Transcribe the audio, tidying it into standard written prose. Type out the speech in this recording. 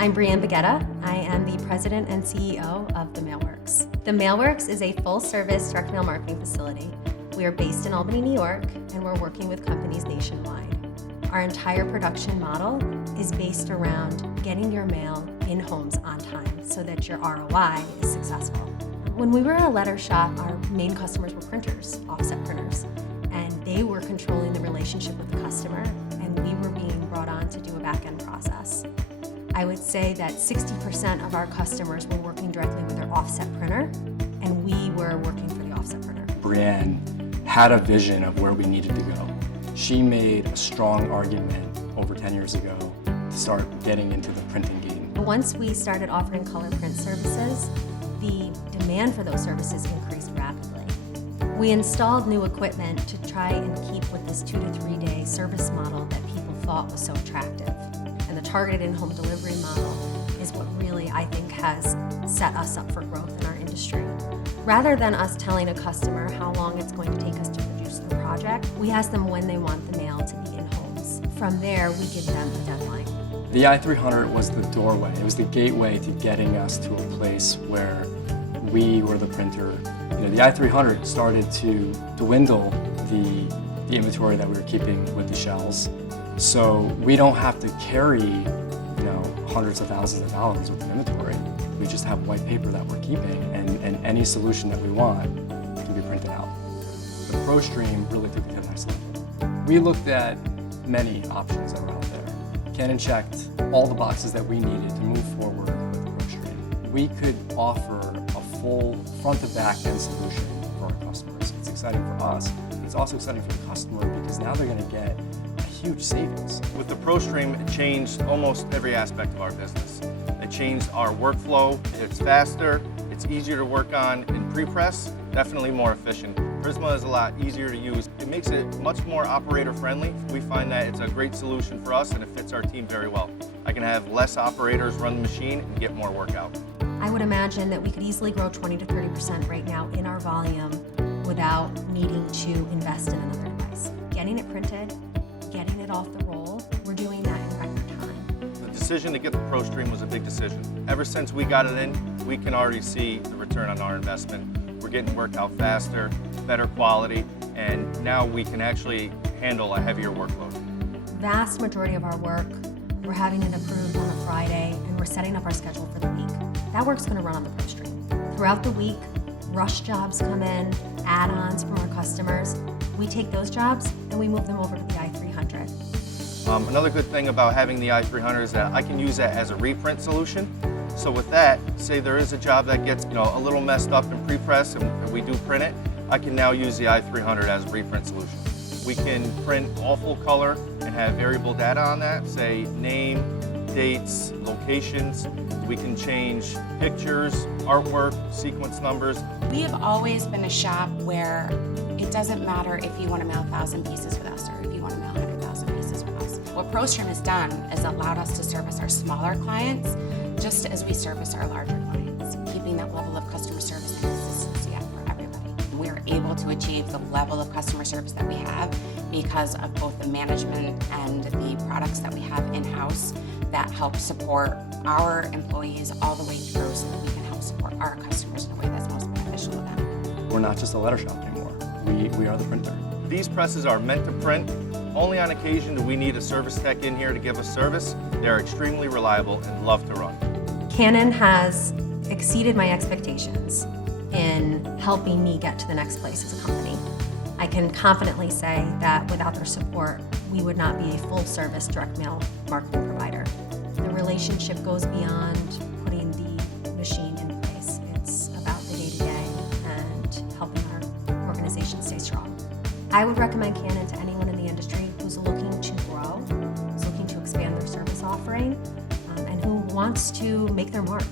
I'm Brianne Baguetta. I am the president and CEO of the Mailworks. The Mailworks is a full-service direct mail marketing facility. We are based in Albany, New York, and we're working with companies nationwide. Our entire production model is based around getting your mail in homes on time so that your ROI is successful. When we were a letter shop, our main customers were printers, offset printers, and they were controlling the relationship with the customer, and we were being brought on to do a back-end process. I would say that 60% of our customers were working directly with their offset printer, and we were working for the offset printer. Brianne had a vision of where we needed to go. She made a strong argument over 10 years ago to start getting into the printing game. Once we started offering color print services, the demand for those services increased rapidly. We installed new equipment to try and keep with this 2 to 3 day service model that people thought was so attractive. And the targeted in-home delivery model is what really, I think, has set us up for growth in our industry. Rather than us telling a customer how long it's going to take us to produce the project, we ask them when they want the mail to be in homes. From there, we give them a deadline. The i300 was the doorway. It was the gateway to getting us to a place where we were the printer. The i300 started to dwindle the inventory that we were keeping with the shells. So we don't have to carry, hundreds of thousands of dollars with inventory. We just have white paper that we're keeping, and any solution that we want can be printed out. The ProStream really took it to the next level. We looked at many options that were out there. Canon checked all the boxes that we needed to move forward with ProStream. We could offer a full front to back end solution for our customers. It's exciting for us, but it's also exciting for the customer because now they're going to get huge savings. With the ProStream, it changed almost every aspect of our business. It changed our workflow. It's faster, it's easier to work on in pre-press, definitely more efficient. PRISMA is a lot easier to use. It makes it much more operator friendly. We find that it's a great solution for us and it fits our team very well. I can have less operators run the machine and get more work out. I would imagine that we could easily grow 20 to 30% right now in our volume without needing to invest in another device. Getting it printed, getting it off the roll, we're doing that in record time. The decision to get the ProStream was a big decision. Ever since we got it in, we can already see the return on our investment. We're getting work out faster, better quality, and now we can actually handle a heavier workload. Vast majority of our work, we're having it approved on a Friday, and we're setting up our schedule for the week. That work's going to run on the ProStream. Throughout the week, rush jobs come in, add-ons from our customers. We take those jobs and we move them over to the i300. Another good thing about having the i300 is that I can use that as a reprint solution. So with that, say there is a job that gets a little messed up in pre-press and we do print it, I can now use the i300 as a reprint solution. We can print all full color and have variable data on that, say name, dates, locations. We can change pictures, artwork, sequence numbers. We have always been a shop where it doesn't matter if you want to mail 1,000 pieces with us or if you want to mail 100,000 pieces with us. What ProStream has done is allowed us to service our smaller clients just as we service our larger clients, keeping that level of customer service and consistency up for everybody. We're able to achieve the level of customer service that we have because of both the management and the products that we have in-house that help support our employees all the way through so that we can help support our customers in a way that's most beneficial to them. We're not just a letter shop anymore. We are the printer. These presses are meant to print. Only on occasion do we need a service tech in here to give us service. They're extremely reliable and love to run. Canon has exceeded my expectations in helping me get to the next place as a company. I can confidently say that without their support, we would not be a full-service direct mail marketing provider. The relationship goes beyond putting the machine in place. It's about the day-to-day and helping our organization stay strong. I would recommend Canon to anyone in the industry who's looking to grow, who's looking to expand their service offering, and who wants to make their mark.